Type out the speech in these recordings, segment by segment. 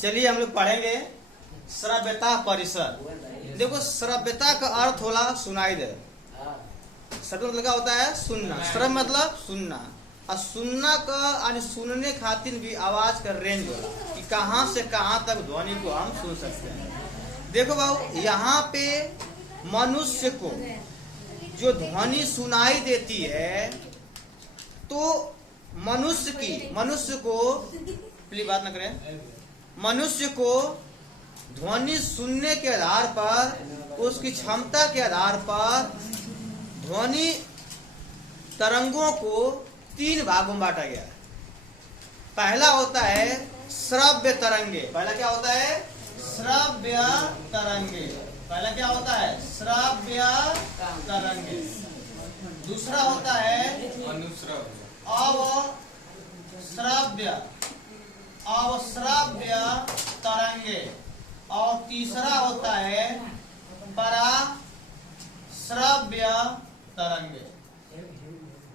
चलिए हम लोग पढ़ेंगे श्रव्यता परिसर। देखो श्रव्यता का अर्थ होला सुनाई दे। श्रव्य मतलब क्या होता है? सुनना। श्रव्य मतलब सुनना, और सुनना का यानी सुनने खातिर भी आवाज का रेंज होला कि कहाँ से कहाँ तक ध्वनि को हम सुन सकते हैं। देखो बाबू, यहाँ पे मनुष्य को जो ध्वनि सुनाई देती है तो मनुष्य को प्लीज बात न करें, मनुष्य को ध्वनि सुनने के आधार पर, उसकी क्षमता के आधार पर ध्वनि तरंगों को 3 भागों में बांटा गया है। पहला होता है श्रव्य तरंगे। पहला क्या होता है? श्रव्य तरंगे। पहला क्या होता है? श्रव्य तरंगे। दूसरा होता है अवश्रव्य तरंगे, और तीसरा होता है पराश्रव्य तरंगे।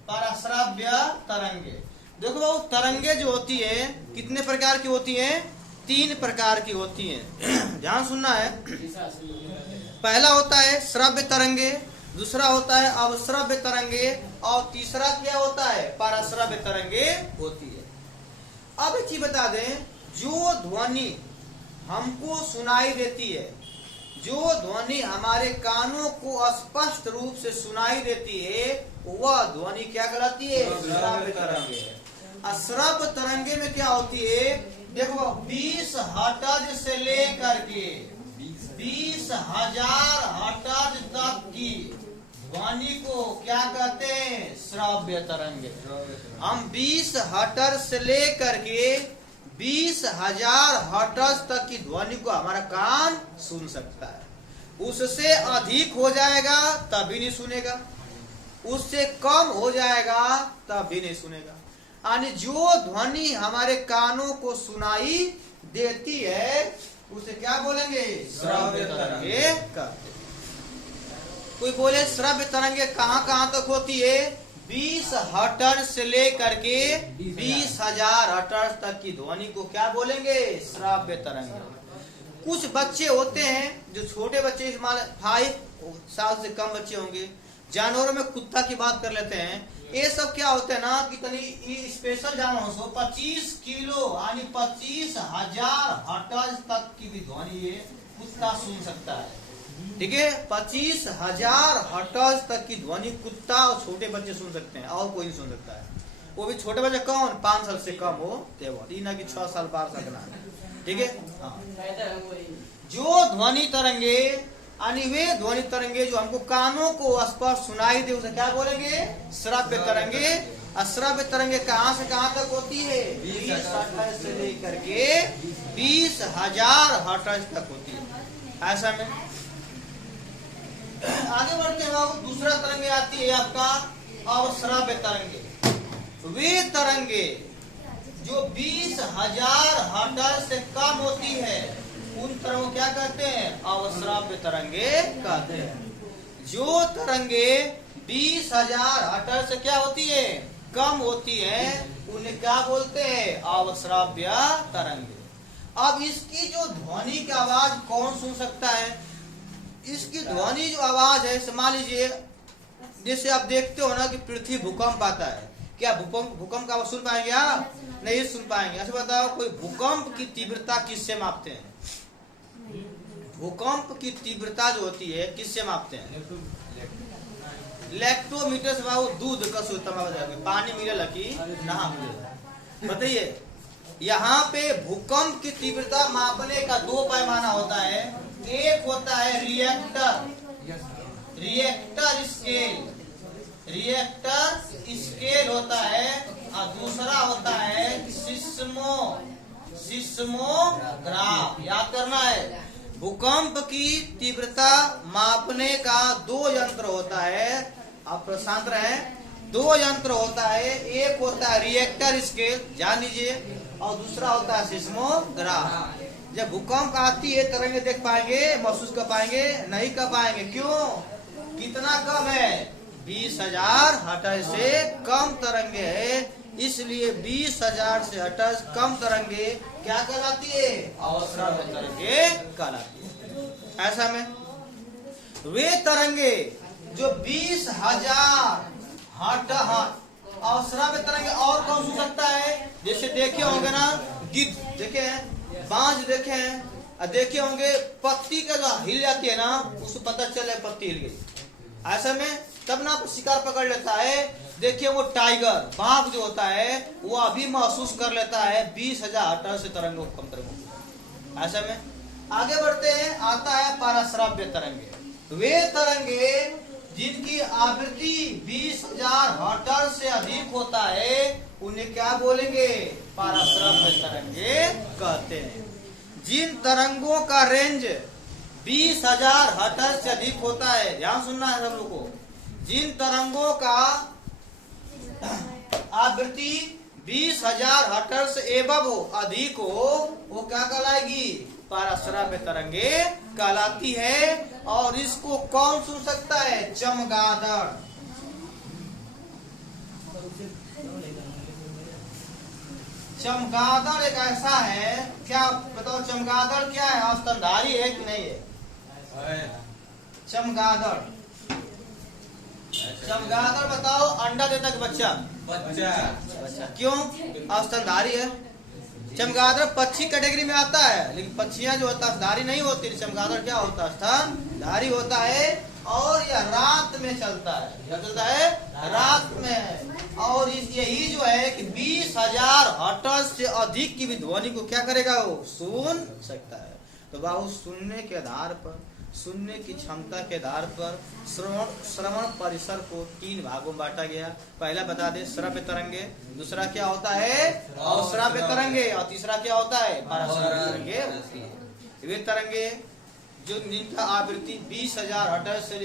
पराश्रव्य तरंगे। देखो बाबू, तरंगे जो होती है कितने प्रकार की होती हैं? 3 प्रकार की होती हैं। ध्यान सुनना है। पहला होता है श्रव्य तरंगे, दूसरा होता है अवश्रव्य तरंगे, और तीसरा क्या होता है? पराश्रव्य तरंगे होती है। अब एक चीज बता दें, जो ध्वनि हमको सुनाई देती है, जो ध्वनि हमारे कानों को स्पष्ट रूप से सुनाई देती है, वह ध्वनि क्या कहलाती है? श्रव्य तरंगे। श्रव्य तरंगे में क्या होती है? देखो 20 हर्ट्ज से लेकर के 20,000 हर्ट्ज तक की ध्वनि को क्या कहते हैं? श्रव्य तरंगे। हम 20 हर्ट्ज से लेकर के 20,000 हर्ट्ज तक की ध्वनि को हमारा कान सुन सकता है। उससे अधिक हो जाएगा तब भी नहीं सुनेगा, उससे कम हो जाएगा तब भी नहीं सुनेगा। यानी जो ध्वनि हमारे कानों को सुनाई देती है उसे क्या बोलेंगे? श्रव्य तरंगे कहते हैं। कोई बोले श्रव्य तरंगे कहाँ कहाँ तक होती है? 20 हर्ट्ज से लेकर के 20,000 हर्ट्ज तक की ध्वनि को क्या बोलेंगे? श्रव्य तरंगे। कुछ बच्चे होते हैं जो छोटे बच्चे, 5 साल से कम बच्चे होंगे, जानवरों में कुत्ता की बात कर लेते हैं। ये सब क्या होते हैं ना कि तनी स्पेशल जानवर हो, 25 किलो यानी 25,000 हर्ट्ज तक की भी ध्वनि ये कुत्ता सुन सकता है। ठीक है, 25,000 हर्ट्ज तक की ध्वनि कुत्ता और छोटे बच्चे सुन सकते हैं, और कोई नहीं सुन सकता है। वो भी छोटे बच्चे कौन? 5 साल से कम हो, ना कि 6 साल 12 साल का। ठीक है, हाँ। जो ध्वनि तरंगे यानी वे ध्वनि तरंगे जो हमको कानों को स्पष्ट सुनाई दे उसे क्या बोलेंगे? श्रव्य तरंगे। अश्रव्य तरंगे कहाँ से कहाँ तक होती है? 20 हर्ट्ज से लेकर के 20,000 हर्ट्ज तक होती है। ऐसा में आगे बढ़ते हैं, दूसरा तरंगे आती है आपका अवश्रव्य तरंगे। वे तरंगे जो 20,000 हर्ट्ज से कम होती है उन तरंगों क्या कहते हैं? अवश्रव्य तरंगे कहते हैं। जो तरंगे 20,000 हर्ट्ज से क्या होती है? कम होती है, उन्हें क्या बोलते हैं? अवश्रव्य तरंगे। अब इसकी जो ध्वनि की आवाज कौन सुन सकता है? इसकी ध्वनि जो आवाज है, मान लीजिए जैसे आप देखते हो ना कि पृथ्वी भूकंप आता है, क्या भूकंप का आवाज सुन पाएंगे आप? नहीं सुन पाएंगे। ऐसे बताओ, कोई भूकंप की तीव्रता किससे मापते हैं? भूकंप की तीव्रता जो होती है किससे मापते हैं? लैक्टोमीटर से। बाबू दूध का सूत्र पानी मिले की नहा मिले। बताइए, यहाँ पे भूकंप की तीव्रता मापने का 2 पैमाना होता है। एक होता है रिएक्टर स्केल होता है, और दूसरा होता है सिस्मोग्राफ। याद करना है, भूकंप की तीव्रता मापने का 2 यंत्र होता है। आप प्रशांत रहे, 2 यंत्र होता है। एक होता है रिएक्टर स्केल, जान लीजिए, और दूसरा होता है सिस्मोग्राफ। जब भूकंप आती है तरंगे देख पाएंगे, महसूस कर पाएंगे? नहीं कर पाएंगे। क्यों? कितना कम है? 20,000 हर्ट्ज से कम तरंगे है, इसलिए 20,000 से हर्ट्ज कम तरंगे क्या कहलाती है? अवश्राव्य तरंगे कहलाती है। ऐसा में वे तरंगे जो 20,000 अवश्राव्य तरंगे और कौन सुन सकता है? जैसे देखे होंगे ना, गिद्ध देखे हैं, बाज देखे हैं, देखे होंगे पत्ती का जो हिल जाती है ना, उसको पता चले पत्ती हिल गई। ऐसा में तब ना शिकार पकड़ लेता है। देखिए वो टाइगर बाघ जो होता है वो अभी महसूस कर लेता है 20,000 हर्ट्ज से तरंगों कम तरंगों। ऐसा में आगे बढ़ते हैं, आता है पाराश्राव्य तरंगे। वे तरंगे जिनकी आवृत्ति 20,000 हर्ट्ज से अधिक होता है उन्हें क्या बोलेंगे? पाराश्राव्य तरंगे कहते हैं। जिन तरंगों का रेंज 20,000 हर्ट्ज से अधिक होता है, ध्यान सुनना है सब लोगों को, जिन तरंगों का आवृत्ति 20,000 हर्ट्ज से एबव हो, अधिक हो, वो क्या कहलाएगी? पाराश्राव्य तरंगे कहलाती है। और इसको कौन सुन सकता है? चमगादड़। चमगादड़ एक ऐसा है, क्या बताओ चमगादड़ क्या है? स्तनधारी है कि नहीं है? चमगादड़ बताओ, अंडा देता कि बच्चा? बच्चा। क्यों? स्तनधारी है। चमगादड़ पक्षी कैटेगरी में आता है, लेकिन पक्षियां जो होता है स्तनधारी नहीं होती। चमगादड़ क्या होता है? स्तनधारी होता है। और यह रात में चलता है। क्या चलता है? रात में। और यही जो है कि 20,000 हर्ट्ज से अधिक की भी ध्वनि को क्या करेगा? वो सुन सकता है। तो बाबू सुनने के आधार पर, सुनने की क्षमता के आधार पर श्रवण परिसर को 3 भागों में बांटा गया। पहला बता दे श्रव्य तरंगे, दूसरा क्या होता है? अश्राव्य तरंगे, और तीसरा क्या होता है? पाराश्राव्य तरंगे। वे तरंगे जो जिनका आवृत्ति 20,000 हर्ट्ज से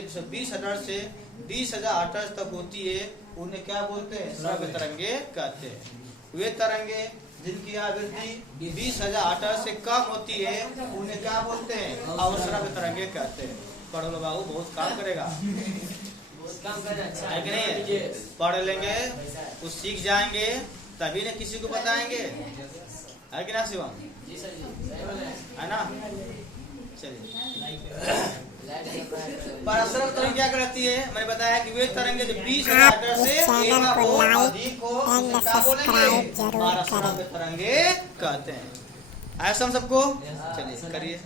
20,000 हर्ट्ज तक होती है उन्हें क्या बोलते हैं? श्रव्य तरंगे कहते हैं। वे तरंगे जिनकी आवृत्ति 20,000 हर्ट्ज से कम होती है उन्हें क्या बोलते हैं? अवश्राव्य तरंगे कहते हैं। पढ़ लो बाबू, बहुत काम करेगा, है कि नहीं? पढ़ लेंगे, कुछ सीख जाएंगे, तभी न किसी को बताएंगे, है कि ना शिवम? है ना? चलिए, पाराश्राव्य तरंग क्या करती है? मैंने बताया कि वे तरंगे जो 20,000 हर्ट्ज से अधिक हो क्या बोलेंगे? पाराश्राव्य तरंगे कहते हैं। ऐसा हम सबको, चलिए करिए।